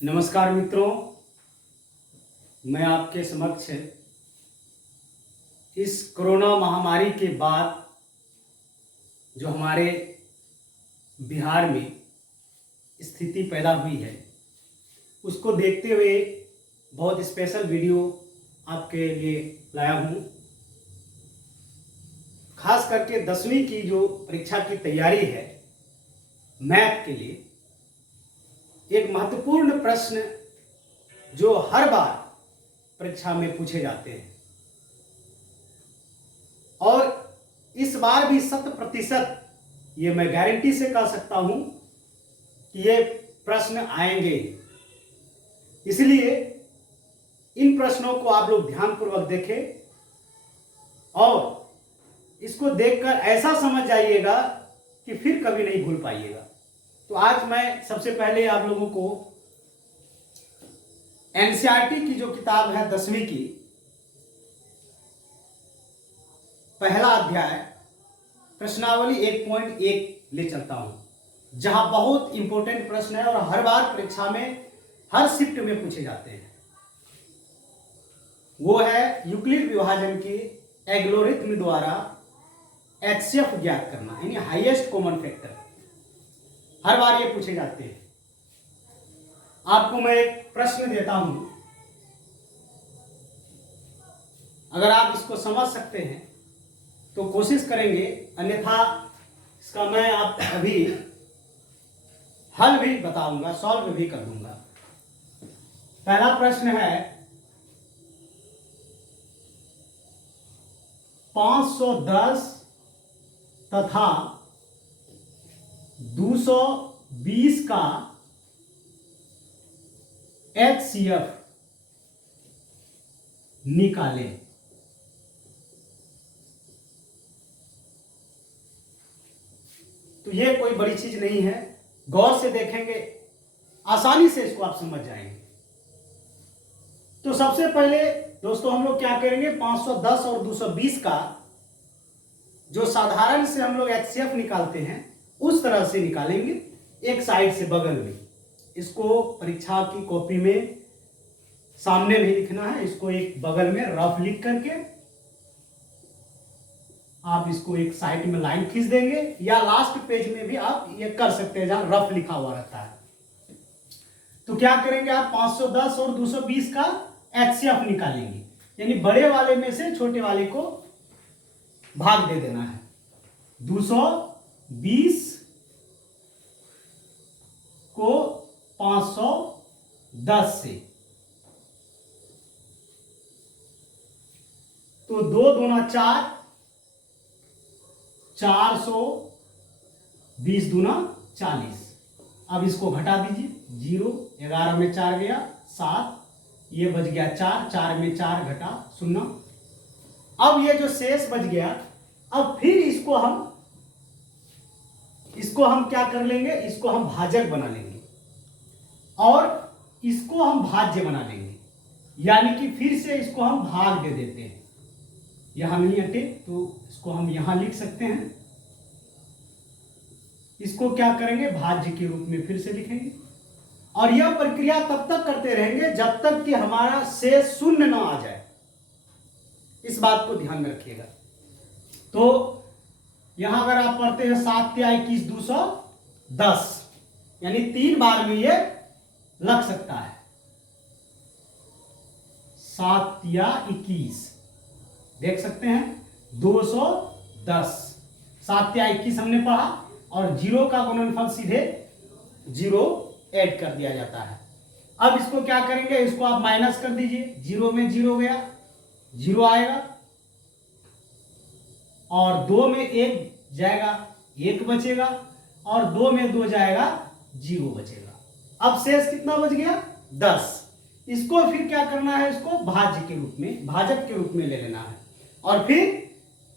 नमस्कार मित्रों, मैं आपके समक्ष इस कोरोना महामारी के बाद जो हमारे बिहार में स्थिति पैदा हुई है उसको देखते हुए बहुत स्पेशल वीडियो आपके लिए लाया हूँ। खास करके 10वीं की जो परीक्षा की तैयारी है मैथ के लिए एक महत्वपूर्ण प्रश्न जो हर बार परीक्षा में पूछे जाते हैं और इस बार भी 100% ये मैं गारंटी से कह सकता हूं कि ये प्रश्न आएंगे। इसलिए इन प्रश्नों को आप लोग ध्यानपूर्वक देखें और इसको देखकर ऐसा समझ जाइएगा कि फिर कभी नहीं भूल पाइएगा। तो आज मैं सबसे पहले आप लोगों को एनसीईआरटी की जो किताब है 10वीं की पहला अध्याय प्रश्नावली 1.1 ले चलता हूं, जहां बहुत इंपॉर्टेंट प्रश्न है और हर बार परीक्षा में हर शिफ्ट में पूछे जाते हैं। वो है यूक्लिड विभाजन के एल्गोरिथ्म द्वारा एचसीएफ ज्ञात करना, यानी हाईएस्ट कॉमन फैक्टर। हर बार ये पूछे जाते हैं। आपको मैं एक प्रश्न देता हूं, अगर आप इसको समझ सकते हैं तो कोशिश करेंगे, अन्यथा इसका मैं आप अभी हल भी बताऊंगा, सॉल्व भी कर दूंगा। पहला प्रश्न है 510 तथा 220 का एचसीएफ निकालें। तो ये कोई बड़ी चीज नहीं है, गौर से देखेंगे आसानी से इसको आप समझ जाएंगे। तो सबसे पहले दोस्तों हम लोग क्या करेंगे, 510 और 220 का जो साधारण से हम लोग एचसीएफ निकालते हैं उस तरह से निकालेंगे, एक साइड से बगल में। इसको परीक्षा की कॉपी में सामने नहीं लिखना है, इसको एक बगल में रफ लिख करके आप इसको एक साइड में लाइन खींच देंगे, या लास्ट पेज में भी आप ये कर सकते हैं जहां रफ लिखा हुआ रहता है। तो क्या करेंगे आप 510 और 220 का एचसीएफ निकालेंगे, यानी बड़े वाले में से छोटे वाले को भाग दे देना है। 220 को 510 से, तो 2 दूना 4, 420 दूना 40। अब इसको घटा दीजिए, 0, 11 में 4 गया 7, ये बच गया 4, 4 में 4 घटा 0। अब ये जो शेष बच गया, अब फिर इसको हम क्या कर लेंगे, इसको हम भाजक बना लेंगे और इसको हम भाज्य बना लेंगे, यानी कि फिर से इसको हम भाग दे देते हैं। यहां नहीं हटे तो इसको हम यहां लिख सकते हैं। इसको क्या करेंगे, भाज्य के रूप में फिर से लिखेंगे और यह प्रक्रिया तब तक करते रहेंगे जब तक कि हमारा शेष शून्य ना आ जाए। इस बात को ध्यान में रखिएगा। तो यहां अगर आप पढ़ते हैं 7 या 21 210, यानी 3 बार में ये लग सकता है। 7 या 21 देख सकते हैं, 210, 7 या 21 हमने पढ़ा और 0 का गुणनफल सीधे 0 ऐड कर दिया जाता है। अब इसको क्या करेंगे, इसको आप माइनस कर दीजिए, 0 में 0 गया, 0 आएगा और 2 में 1 जाएगा, 1 बचेगा और 2 में 2 जाएगा, 0 बचेगा। अब शेष कितना बच गया, 10। इसको फिर क्या करना है, इसको भाज्य के रूप में, भाजक के रूप में ले लेना है और फिर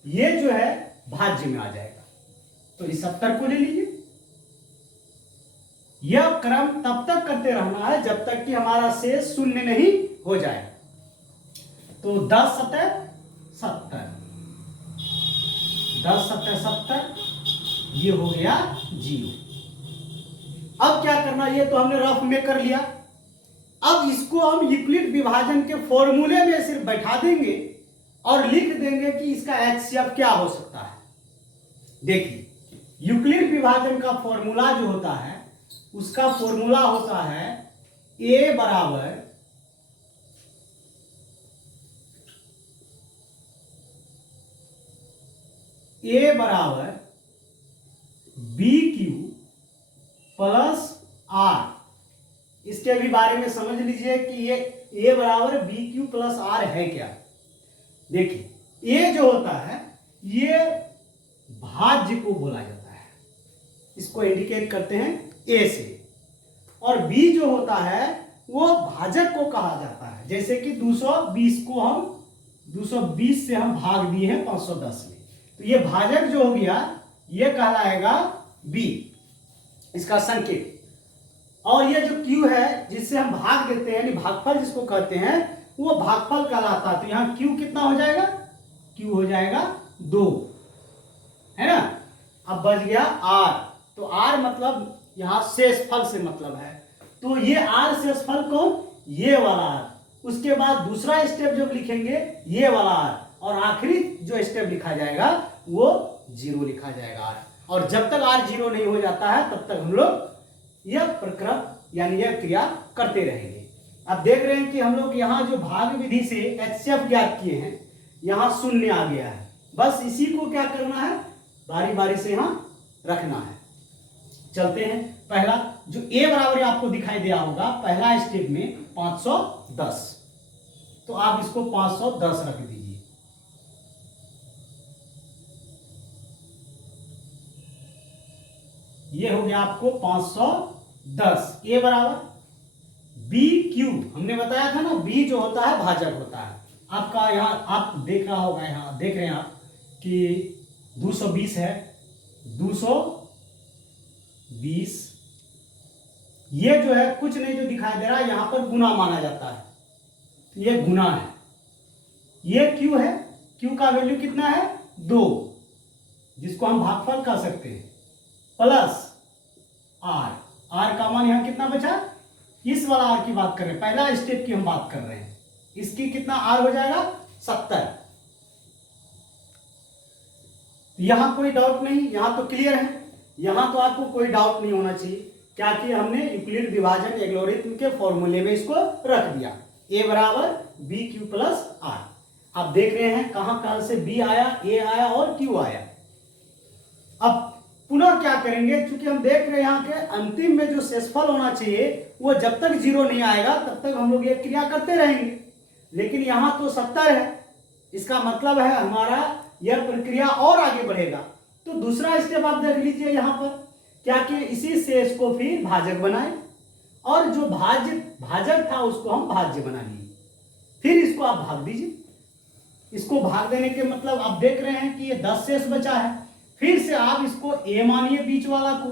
ये जो है भाज्य में आ जाएगा। तो इस 70 को ले लीजिए। यह क्रम तब तक करते रहना है जब तक कि हमारा शेष शून्य नहीं हो जाए। तो 10 7 70, 10 7 70, ये हो गया 0। अब क्या करना, ये तो हमने रफ में कर लिया, अब इसको हम यूक्लिड विभाजन के फॉर्मूले में सिर्फ बैठा देंगे और लिख देंगे कि इसका HCF क्या हो सकता है। देखिए, यूक्लिड विभाजन का फॉर्मूला जो होता है, उसका फॉर्मूला होता है A बराबर BQ प्लस R। इसके भी बारे में समझ लीजिए कि ये A बराबर BQ प्लस R है क्या। देखिए, A जो होता है ये भाज्य को बोला जाता है, इसको इंडिकेट करते हैं A से, और B जो होता है वो भाजक को कहा जाता है। जैसे कि 220 को हम 220 से हम भाग दिए हैं 510 में, तो ये भाजक जो हो गया ये कहलाएगा B, इसका संकेत। और ये जो Q है जिससे हम भाग देते हैं, यानी भागफल जिसको कहते हैं, वो भागफल कहलाता है। तो यहां Q कितना हो जाएगा, Q हो जाएगा 2, है ना। अब बच गया R, तो R मतलब यहां शेषफल से मतलब है, तो ये R शेषफल कौन, ये वाला R। उसके बाद दूसरा स्टेप जब लिखेंगे ये वाला R, और आखिरी जो स्टेप लिखा जाएगा वो 0 लिखा जाएगा R। और जब तक R 0 नहीं हो जाता है तब तक हम लोग यह प्रक्रम यानी यह क्रिया करते रहेंगे। अब देख रहे हैं कि हम लोग यहाँ जो भाग विधि से HCF ज्ञात किए हैं, यहाँ 0 आ गया है। बस इसी को क्या करना है, बारी बारी से यहाँ रखना है। चलते हैं, पहला जो A बराबर आपको दिखाई दिया होगा पहला स्टेप में 510, तो आप इसको 510 रख दीजिए। ये हो गया आपको 510। A बराबर BQ, हमने बताया था ना B जो होता है भाजक होता है। आपका यहाँ आप देख रहा होगा, यहाँ देख रहे हैं आप कि 220 है, 220 ये जो है कुछ नहीं जो दिखाई दे रहा है, यहां पर गुना माना जाता है, तो ये गुना है। ये Q है, Q का वैल्यू कितना है 2, जिसको हम भागफल कह सकते हैं, प्लस R। R का मान यहां कितना बचा, इस वाला R की बात कर रहे हैं, पहला स्टेप की हम बात कर रहे हैं, इसकी कितना R हो जाएगा 70। यहां कोई डाउट नहीं, यहां तो क्लियर है, यहां तो आपको कोई डाउट नहीं होना चाहिए, क्या कि हमने यूक्लिड विभाजन एल्गोरिथम के फॉर्मूले में इसको रख दिया। A बराबर BQ प्लस R। आप देख रहे हैं कहां कहां से B आया, A आया और Q आया। अब पुनः क्या करेंगे, क्योंकि हम देख रहे हैं यहाँ के अंतिम में जो शेषफल होना चाहिए वो जब तक 0 नहीं आएगा तब तक हम लोग ये क्रिया करते रहेंगे, लेकिन यहां तो 70 है, इसका मतलब है हमारा यह प्रक्रिया और आगे बढ़ेगा। तो दूसरा स्टेप आप देख लीजिए, यहाँ पर क्या कि इसी शेष को फिर भाजक बनाए, और जो भाजक था उसको हम भाज्य बना लिए, फिर इसको आप भाग दीजिए। इसको भाग देने के मतलब आप देख रहे हैं कि ये 10 शेष बचा है, फिर से आप इसको A मानिए, बीच वाला को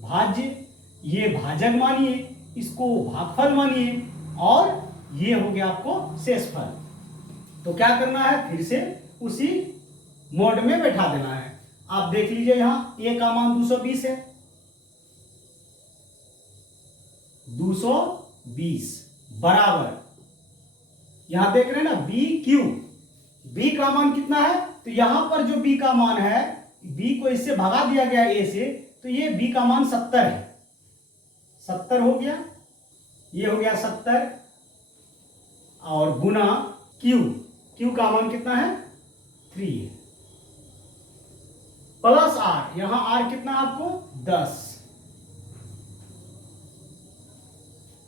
भाज्य, ये भाजक मानिए, इसको भागफल मानिए, और ये हो गया आपको शेषफल। तो क्या करना है, फिर से उसी मोड में बैठा देना है। आप देख लीजिए यहां A का मान 220 है, 220 बराबर, यहां देख रहे हैं ना BQ, B का मान कितना है, तो यहां पर जो B का मान है, B को इससे भगा दिया गया A से, तो ये B का मान 70 है, 70 हो गया, ये हो गया 70, और गुना Q का मान कितना है 3 है, प्लस R, यहां R कितना आपको 10।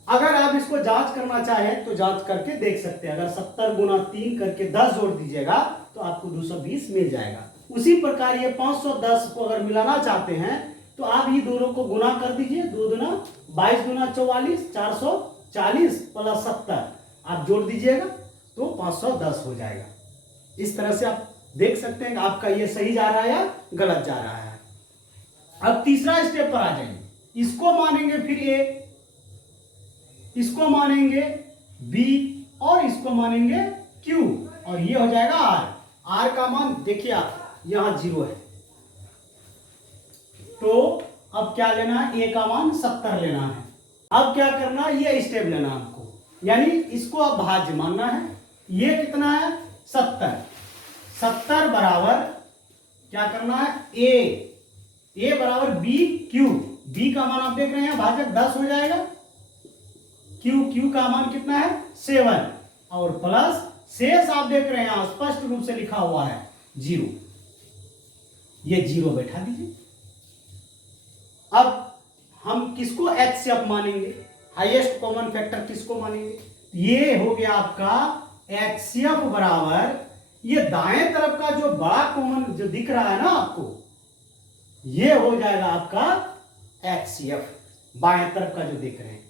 अगर आप इसको जांच करना चाहें तो जांच करके देख सकते हैं, अगर 70 गुना 3 करके 10 जोड़ दीजिएगा तो आपको 220 मिल जाएगा। उसी प्रकार ये 510 को अगर मिलाना चाहते हैं तो आप ये दोनों को गुना कर दीजिए, 2 दूना 22 दूना 44, 440 प्लस 70 आप जोड़ दीजिएगा तो 510 हो जाएगा। इस तरह से आप देख सकते हैं कि आपका ये सही जा रहा है या गलत जा रहा है। अब तीसरा स्टेप पर आ जाएंगे, इसको मानेंगे फिर A, इसको मानेंगे B, और इसको मानेंगे Q, और ये हो जाएगा R। R का मान देखिए आप यहां 0 है, तो अब क्या लेना है, A का मान 70 लेना है, अब क्या करना, ये स्टेप लेना आपको, यानी इसको अब भाज्य मानना है। ये कितना है 70, 70 बराबर क्या करना है ए बराबर बी क्यू, बी का मान आप देख रहे हैं भाजक 10 हो जाएगा, क्यू का मान कितना है 7 और प्लस शेष आप देख रहे हैं स्पष्ट रूप से लिखा हुआ है 0, ये 0 बैठा दीजिए। अब हम किसको HCF मानेंगे, हाईएस्ट कॉमन फैक्टर किसको मानेंगे, ये हो गया आपका HCF बराबर ये दाएं तरफ का जो बड़ा कॉमन जो दिख रहा है ना आपको, ये हो जाएगा आपका HCF, बाएं तरफ का जो देख रहे हैं,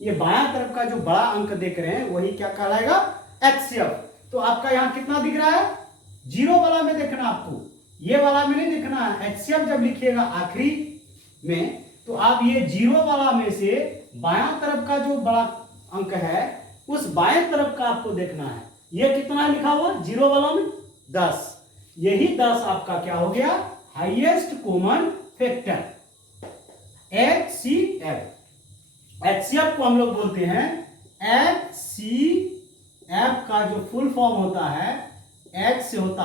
ये बाएं तरफ का जो बड़ा अंक देख रहे हैं वही क्या कहलाएगा HCF। तो आपका यहां कितना दिख रहा है, 0 वाला में देखना आपको, ये वाला में नहीं देखना है। HCF जब लिखिएगा आखिरी में तो आप ये 0 वाला में से बायां तरफ का जो बड़ा अंक है उस बाएं तरफ का आपको देखना है। ये कितना लिखा हुआ 0 वाला में 10, यही 10 आपका क्या हो गया highest common factor HCF। HCF को हम लोग बोलते हैं HCF का जो फुल फॉर्म होता है, H से होता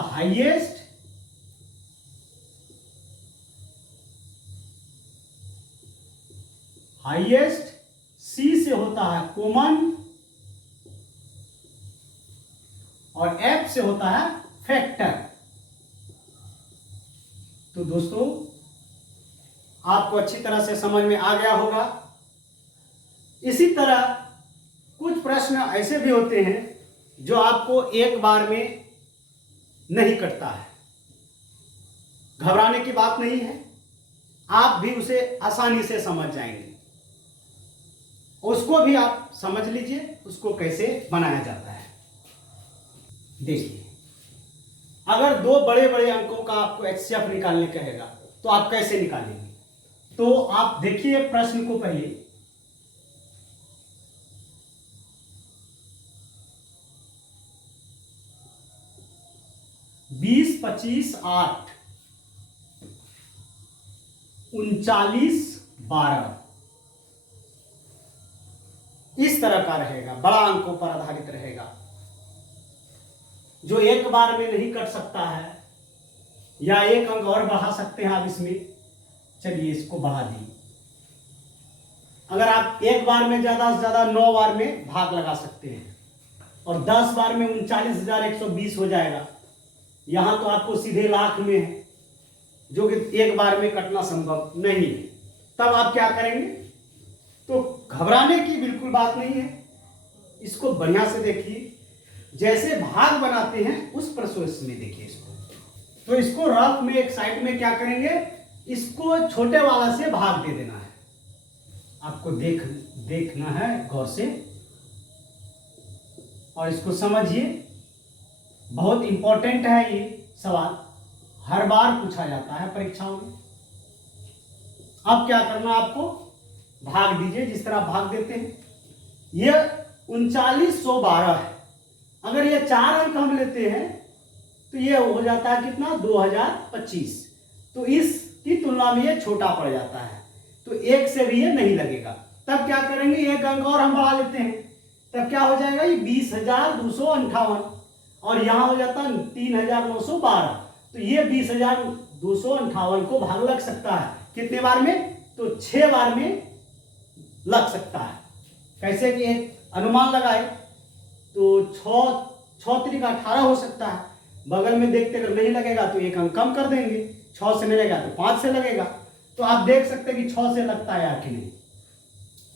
हाईएस्ट, C से होता है कॉमन और F से होता है फैक्टर। तो दोस्तों आपको अच्छी तरह से समझ में आ गया होगा। इसी तरह कुछ प्रश्न ऐसे भी होते हैं जो आपको एक बार में नहीं कटता है, घबराने की बात नहीं है, आप भी उसे आसानी से समझ जाएंगे। उसको भी आप समझ लीजिए उसको कैसे बनाया जाता है। देखिए, अगर दो बड़े बड़े अंकों का आपको HCF निकालने कहेगा तो आप कैसे निकालेंगे, तो आप देखिए प्रश्न को पहले। बीस 25 8 39 12 इस तरह का रहेगा, बड़ा अंकों पर आधारित रहेगा, जो एक बार में नहीं कट सकता है, या एक अंक और बढ़ा सकते हैं आप इसमें। चलिए इसको बढ़ा दिए, अगर आप एक बार में ज्यादा से ज्यादा 9 बार में भाग लगा सकते हैं और 10 बार में 39,120 हो जाएगा। यहां तो आपको सीधे लाख में है, जो कि एक बार में कटना संभव नहीं है। तब आप क्या करेंगे, तो घबराने की बिल्कुल बात नहीं है, इसको बढ़िया से देखिए, जैसे भाग बनाते हैं उस प्रोसेस में देखिए इसको। तो इसको रफ में एक साइड में क्या करेंगे, इसको छोटे वाला से भाग दे देना है। आपको देखना है गौर से और इसको समझिए, बहुत इंपॉर्टेंट है ये सवाल, हर बार पूछा जाता है परीक्षाओं में। अब क्या करना, आपको भाग दीजिए जिस तरह भाग देते हैं। यह 3912 है, अगर ये 4 अंक हम लेते हैं तो ये हो जाता है कितना 2025, तो इसकी तुलना में ये छोटा पड़ जाता है, तो एक से भी ये नहीं लगेगा। तब क्या करेंगे, एक अंक और हम बढ़ा लेते हैं, तब क्या हो जाएगा ये 20,258 और यहां हो जाता है 3,912। तो ये 20,258 को भाग लग सकता है कितने बार में, तो 6 बार में लग सकता है। कैसे कि एक अनुमान लगाए तो 6 3 18 हो सकता है, बगल में देखते अगर नहीं लगेगा तो एक अंक कम कर देंगे, 6 से मिलेगा तो 5 से लगेगा। तो आप देख सकते हैं कि 6 से लगता है या कि नहीं।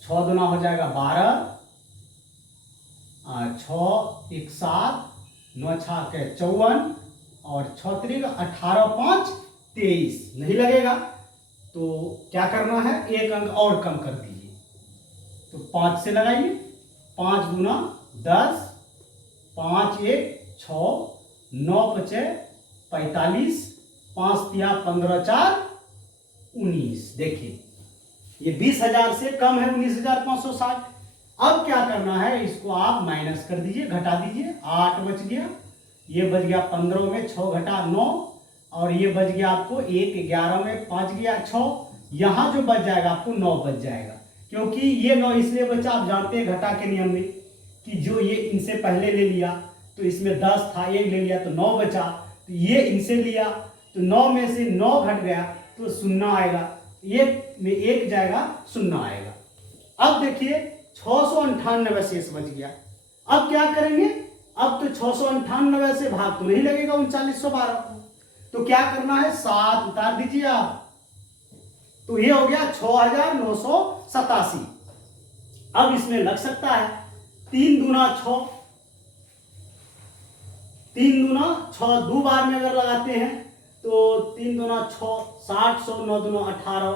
6 दूना हो जाएगा 12, 6 1 7, 9 6 के 54 और 6 3 18 5 23 नहीं लगेगा। तो क्या करना है, एक अंक और कम कर दीजिए, तो 5 से लगाइए, 5 दूना 10, 5 1 6, 9 5 45, 5 3 15 4 19। देखिए ये 20,000 से कम है 19,560। अब क्या करना है, इसको आप माइनस कर दीजिए, घटा दीजिए, 8 बच गया, ये बच गया 15 में 6 घटा 9 और ये बच गया आपको 1 11 में 5 गया 6, यहां जो बच जाएगा आपको 9 बच जाएगा, क्योंकि ये 9 इसलिए बचा, आप जानते हैं घटा के नियम में कि जो ये इनसे पहले ले लिया तो इसमें 10 था, एक ले लिया तो 9 बचा, तो ये इनसे लिया तो 9 में से 9 घट गया तो 0 आएगा, एक में 1 जाएगा 0 आएगा। अब देखिए 698 शेष बच गया। अब क्या करेंगे, अब तो 698 से भाग तो नहीं लगेगा 3912 को, तो क्या करना है 7 उतार दीजिए आप, तो ये हो गया 6987। अब इसमें लग सकता है 3 दूना 6, 3 दूना 6 दो बार में अगर लगाते हैं तो 3 दूना 6 60 100 9 दूना 18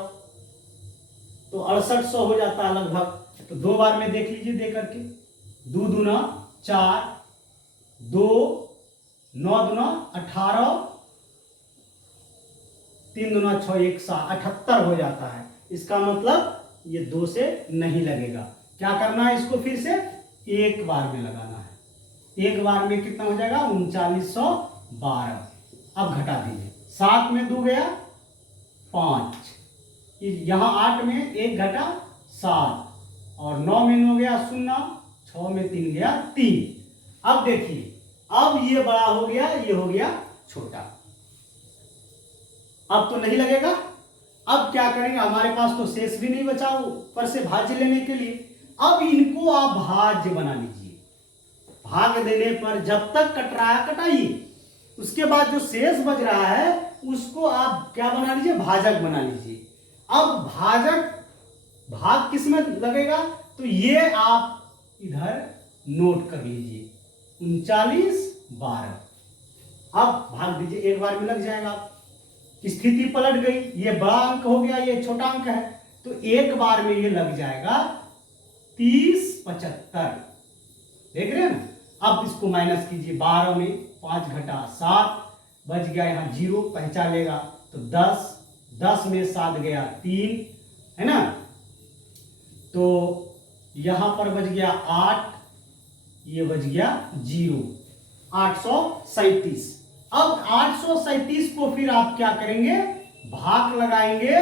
तो 6800 हो जाता है लगभग। तो दो बार में देख लीजिए दे करके, 2 दूना 4, 2 9 दूना 18, 3 दूना 6 178 हो जाता है। इसका मतलब ये 2 से नहीं लगेगा। क्या करना है, इसको फिर से एक बार में लगाना है। एक बार में कितना हो जाएगा 3912। अब घटा दीजिए, 7 में 2 गया 5, यहां 8 में 1 घटा 7, और 9 में 9 गया 0, 6 में 3 गया 3। अब देखिए, अब ये बड़ा हो गया, ये हो गया छोटा, अब तो नहीं लगेगा। अब क्या करेंगे, हमारे पास तो शेष भी नहीं बचा ऊपर से भाज्य लेने के लिए। अब इनको आप भाज्य बना लीजिए। भाग देने पर जब तक कट रहा है कटाइए, उसके बाद जो शेष बच रहा है उसको आप क्या बना लीजिए, भाजक बना लीजिए। अब भाजक भाग किस में लगेगा, तो ये आप इधर नोट कर लीजिए 3912। अब भाग दीजिए, एक बार में लग जाएगा। स्थिति पलट गई, ये बड़ा अंक हो गया, ये छोटा अंक है, तो एक बार में ये लग जाएगा 3075। देख रहे हैं ना। अब इसको माइनस कीजिए, 12 में 5 घटा 7 बच गया, यहां 0 पहचान लेगा तो 10, 10 में 7 गया 3, है ना। तो यहां पर बच गया 8, ये बच गया 0, 837। अब 837 को फिर आप क्या करेंगे, भाग लगाएंगे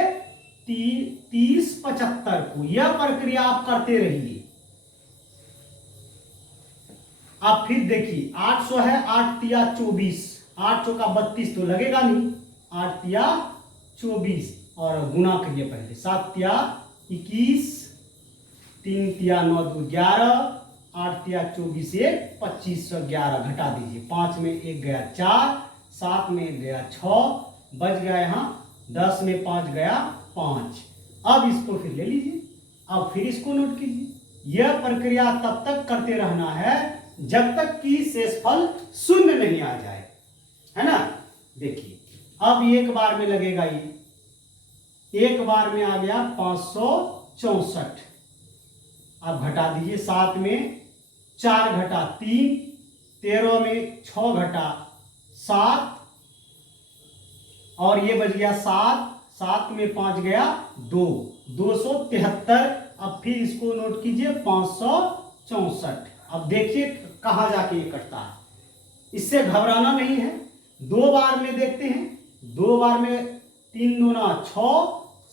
3075 को। यह प्रक्रिया आप करते रहिए। आप फिर देखिए 800 है, 8 तिया 24, 8 चौका 32 तो लगेगा नहीं, 8 तिया 24 और गुना करिए पहले, 7 तिया 21, 3 तिया 9 2 11, 8 तिया 24 1 2511 घटा दीजिए, 5 में 1 गया 4, 7 में 1 गया 6, बच गया यहाँ 10 में 5 गया 5। अब इसको फिर ले लीजिए, अब फिर इसको नोट कीजिए। यह प्रक्रिया तब तक करते रहना है जब तक कि शेषफल 0 नहीं आ जाए, है ना। देखिए अब एक बार में लगेगा, ये एक बार में आ गया 564। अब घटा दीजिए, 7 में 4 घटा 3, 13 में 6 घटा 7 और ये बच गया 7, 7 में 5 गया 2, 273। अब फिर इसको नोट कीजिए 564। अब देखिए कहां जाके ये कटता है, इससे घबराना नहीं है। 2 बार में देखते हैं, 2 बार में 3 दूना 6,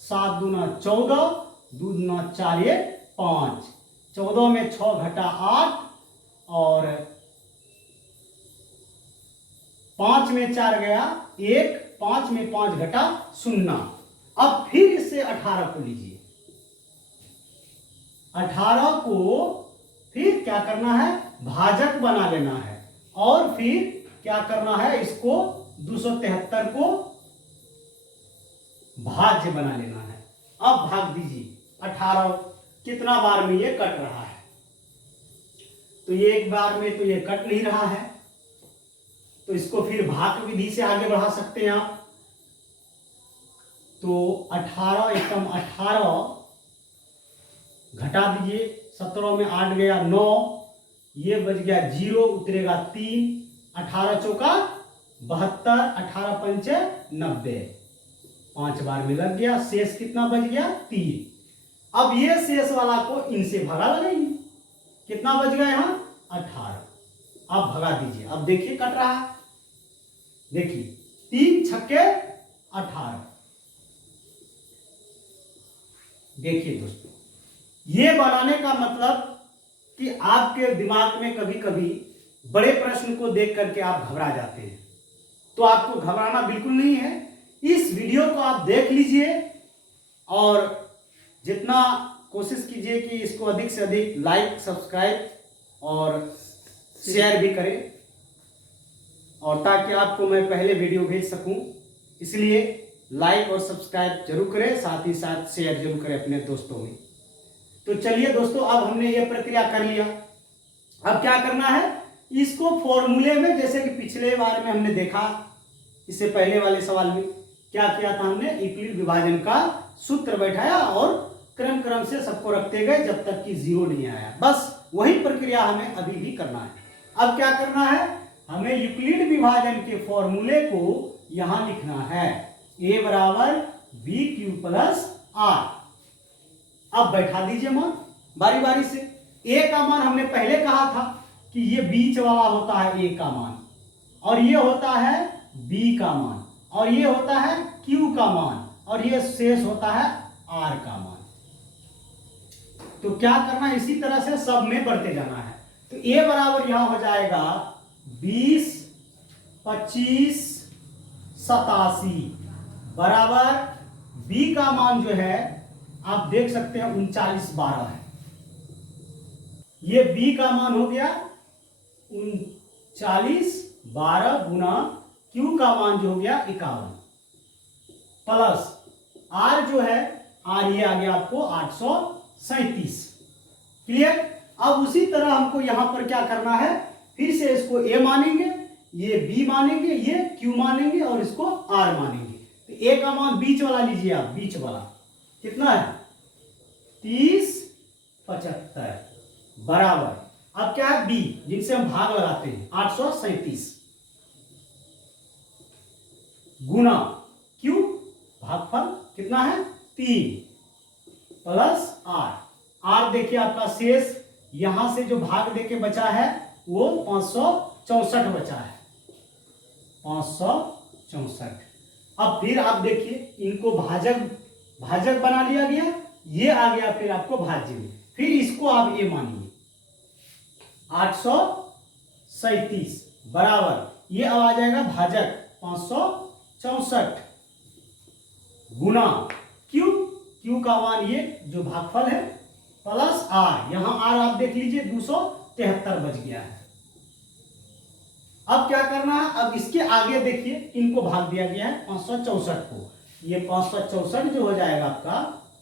7 दूना 14, 2 दूना 4 ये 5, 14 में 6 घटा 8 और 5 में 4 गया 1, 5 में 5 घटा 0। अब फिर इससे 18 को लीजिए, 18 को फिर क्या करना है, भाजक बना लेना है और फिर क्या करना है, इसको 273 को भाज्य बना लेना है। अब भाग दीजिए, 18 कितना बार में ये कट रहा है, तो ये एक बार में तो ये कट नहीं रहा है, तो इसको फिर भाग विधि से आगे बढ़ा सकते हैं आप। तो 18 एकम 18 घटा दीजिए, 17 में 8 गया 9, ये बच गया 0 उतरेगा 3, 18 चौका 72, 18 पंचे 90, 5 बार में लग गया। शेष कितना बच गया 3। अब ये शेष वाला को इनसे भगा लगाइए, कितना बच गया यहां 18। अब भगा दीजिए, अब देखिए कट रहा है, देखिए 3 छक्के 18। देखिए दोस्तों ये बनाने का मतलब कि आपके दिमाग में कभी कभी बड़े प्रश्न को देख करके आप घबरा जाते हैं, तो आपको घबराना बिल्कुल नहीं है। इस वीडियो को आप देख लीजिए और जितना कोशिश कीजिए कि इसको अधिक से अधिक लाइक, सब्सक्राइब और शेयर भी करें, और ताकि आपको मैं पहले वीडियो भेज सकूं, इसलिए लाइक और सब्सक्राइब जरूर करें, साथ ही साथ शेयर जरूर करें अपने दोस्तों में। तो चलिए दोस्तों, अब हमने ये प्रक्रिया कर लिया। अब क्या करना है, इसको फॉर्मूले में, जैसे कि पिछले बार में हमने देखा, इससे पहले वाले सवाल में क्या किया था, हमने यूक्लिड विभाजन का सूत्र बैठाया और क्रम क्रम से सबको रखते गए जब तक कि 0 नहीं आया। बस वही प्रक्रिया हमें अभी भी करना है। अब क्या करना है, हमें यूक्लिड विभाजन के फॉर्मूले को यहां लिखना है, a बराबर बी क्यू प्लस आर। अब बैठा दीजिए मान बारी बारी से। a का मान हमने पहले कहा था कि ये बीच वाला होता है a का मान, और ये होता है b का मान, और ये होता है q का मान, और ये शेष होता है r का मान। तो क्या करना है, इसी तरह से सब में बढ़ते जाना है। तो a बराबर यहां हो जाएगा 20, 25, 87 बराबर b का मान जो है आप देख सकते हैं 39, 12 है। ये b का मान हो गया 39, 12 गुना q का मान जो हो गया 51 प्लस r जो है, r ये आ गया आपको 837। क्लियर। अब उसी तरह हमको यहां पर क्या करना है, फिर से इसको a मानेंगे, ये b मानेंगे, ये q मानेंगे और इसको r मानेंगे। तो a का मान बीच वाला लीजिए आप, बीच वाला कितना है 30, 75 बराबर, अब क्या है b जिनसे हम भाग लगाते हैं 837 गुना q भागफल कितना है 3 प्लस r देखिए आपका शेष यहां से जो भाग देके बचा है वो 564 बचा है, 564। अब फिर आप देखिए इनको भाजक बना लिया गया, ये आ गया फिर आपको भाज्य में, फिर इसको आप ये मानिए 837 बराबर, ये अब आ जाएगा भाजक 564 गुना क्यू का मान ये जो भागफल है प्लस r, यहां r आप देख लीजिए 273 बच गया है। अब क्या करना है, अब इसके आगे देखिए इनको भाग दिया गया है 564 को, ये 564 जो हो जाएगा आपका,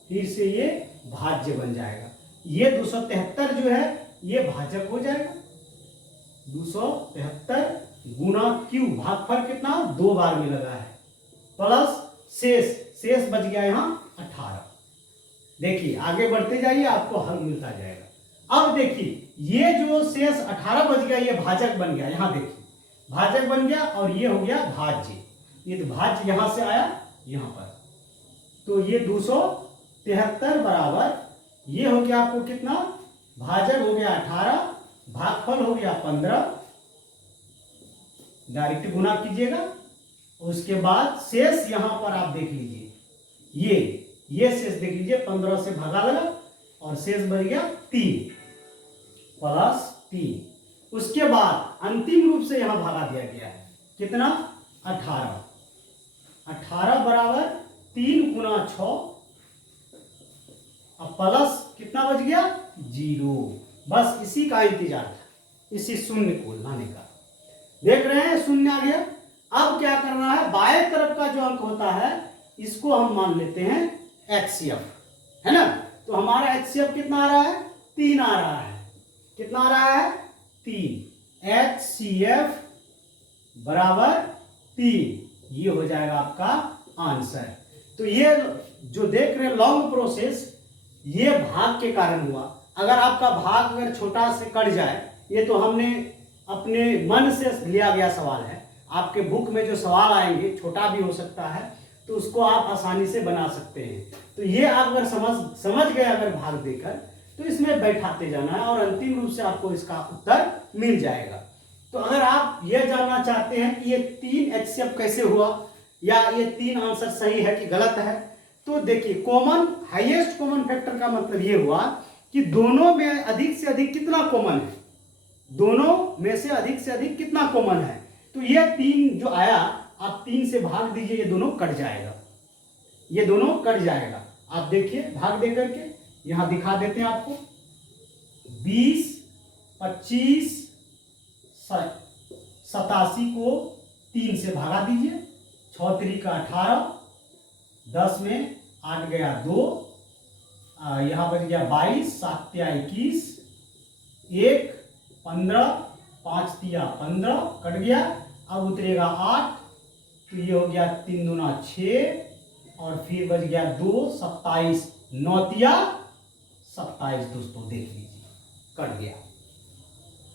फिर से ये भाज्य बन जाएगा, ये 273 जो है ये भाजक हो जाएगा, 273 गुना क्यू भागफल कितना 2 बार में लगा है, प्लस शेष बच गया यहां 18। देखिए आगे बढ़ते जाइए, आपको हल मिलता जाएगा। अब देखिए ये जो शेष 18 बच गया ये भाजक बन गया, यहां देखिए भाजक बन गया, और ये हो गया भाज्य, ये तो भाज्य यहां से आया यहां पर, तो ये 273 बराबर, ये हो गया आपको कितना, भाजक हो गया 18, भागफल हो गया 15, डायरेक्ट गुना कीजिएगा, उसके बाद शेष यहां पर आप देख लीजिए, ये शेष देख लीजिए 15 से भागा लगा और शेष बच गया 3 प्लस 3। उसके बाद अंतिम रूप से यहां भागा दिया गया है, कितना 18 बराबर 3 गुना 6, अब प्लस कितना बच गया 0। बस इसी का इंतजार था, इसी शून्य को लाने का। देख रहे हैं शून्य आ गया। अब क्या करना है, बाएं तरफ का जो अंक होता है इसको हम मान लेते हैं HCF, है ना। तो हमारा HCF कितना आ रहा है 3 आ रहा है, कितना आ रहा है 3, HCF बराबर 3, ये हो जाएगा आपका आंसर। तो ये जो देख रहे हैं लॉन्ग प्रोसेस, ये भाग के कारण हुआ। अगर आपका भाग अगर छोटा से कट जाए, ये तो हमने अपने मन से लिया गया सवाल है, आपके बुक में जो सवाल आएंगे छोटा भी हो सकता है, तो उसको आप आसानी से बना सकते हैं। तो ये आप अगर समझ गए अगर भाग देकर, तो इसमें बैठाते जाना है और अंतिम रूप से आपको इसका उत्तर मिल जाएगा। तो अगर आप यह जानना चाहते हैं कि ये 3 HCF कैसे हुआ, या ये 3 आंसर सही है कि गलत है, तो देखिए कॉमन हाईएस्ट कॉमन फैक्टर का मतलब ये हुआ कि दोनों में अधिक से अधिक कितना कॉमन है, दोनों में से अधिक कितना कॉमन है। तो ये 3 जो आया, आप 3 से भाग दीजिए, ये दोनों कट जाएगा, ये दोनों कट जाएगा। आप देखिए भाग दे करके यहां दिखा देते हैं आपको। 20, 25, 87 को 3 से भागा दीजिए, 6 3 का 18, 10 में 8 गया 2, यहां बच गया 22, 7 या 21, 1 15, 5 तिया 15 कट गया। अब उतरेगा 8, तो ये हो गया 3 दूना 6 और फिर बच गया 2, 27, 9 तिया 27। दोस्तों देख लीजिए कट गया।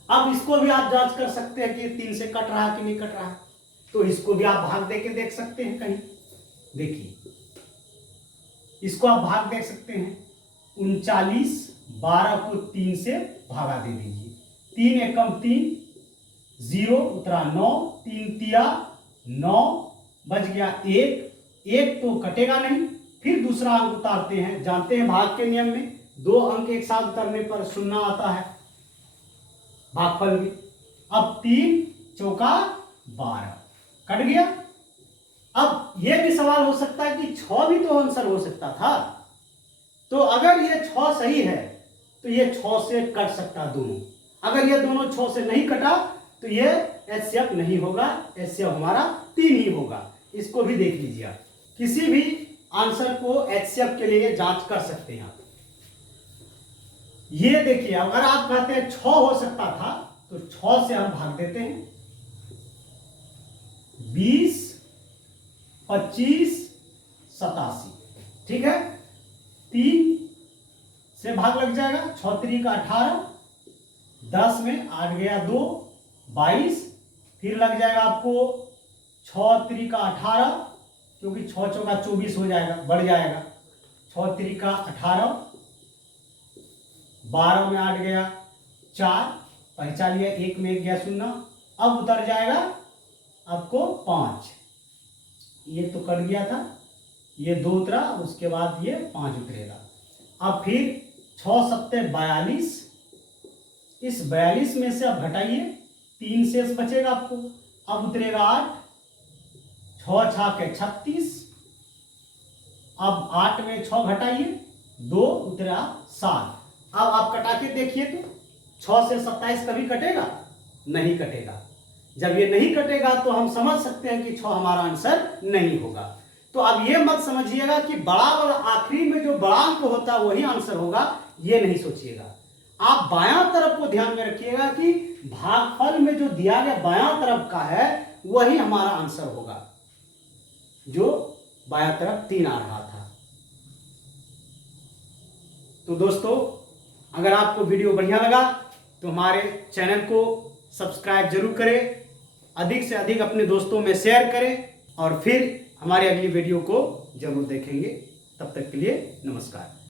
अब इसको भी आप जांच कर सकते हैं कि 3 से कट रहा कि नहीं कट रहा, तो इसको भी आप भाग दे के देख सकते हैं कहीं। देखिए इसको आप भाग देख सकते हैं, 39, 12 को 3 से भागा दे दीजिए, 3 एकम 3, 0 उतरा 9, 3 तिया 9, बच गया 1 तो कटेगा नहीं। फिर दूसरा अंक उतारते हैं, जानते हैं भाग के नियम में 2 अंक एक साथ उतरने पर शून्य आता है भागफल में। अब 3 चौका 12 कट गया। अब यह भी सवाल हो सकता है कि 6 भी तो आंसर हो सकता था, तो अगर ये 6 सही है तो ये 6 से कट सकता दोनों। अगर ये दोनों 6 से नहीं कटा तो ये एचसीएफ नहीं होगा, एचसीएफ हमारा 3 ही होगा। इसको भी देख लीजिए आप, किसी भी आंसर को एचसीएफ के लिए जांच कर सकते हैं आप। ये देखिए अगर आप कहते हैं 6 हो सकता था तो 6 से हम भाग देते हैं, 20, 25, 87, ठीक है। 3 से भाग लग जाएगा, 6 3 का 18, 10 में 8 गया 2, 22, फिर लग जाएगा आपको 6 3 का 18, क्योंकि 6 चौका 24 हो जाएगा, बढ़ जाएगा, 6 3 का 18, 12 में 8 गया 4, पहचान लिया, 1 में 1 गया 0, अब उतर जाएगा आपको 5, ये तो कट गया था, ये 2 उतरा, उसके बाद ये 5 उतरेगा। अब फिर 6 7 42, इस 42 में से अब घटाइए, 3 शेष बचेगा आपको, अब उतरेगा 8, 6 6 के 36, अब 8 में 6 घटाइए, 2 उतरा 7। अब आप कटा के देखिए तो 6 से 27 कभी कटेगा? नहीं कटेगा। जब ये नहीं कटेगा तो हम समझ सकते हैं कि 6 हमारा आंसर नहीं होगा। तो अब ये मत समझिएगा कि बड़ा वाला आखिरी में जो बड़ा अंक होता है वही आंसर होगा, ये नहीं सोचिएगा। आप बायां तरफ को ध्यान में रखिएगा कि भागफल में जो दिया गया बायां तरफ का है वही हमारा आंसर होगा, जो बायां तरफ 3 आ रहा था। तो दोस्तों अगर आपको वीडियो बढ़िया लगा तो हमारे चैनल को सब्सक्राइब जरूर करें, अधिक से अधिक अपने दोस्तों में शेयर करें और फिर हमारी अगली वीडियो को जरूर देखेंगे। तब तक के लिए नमस्कार।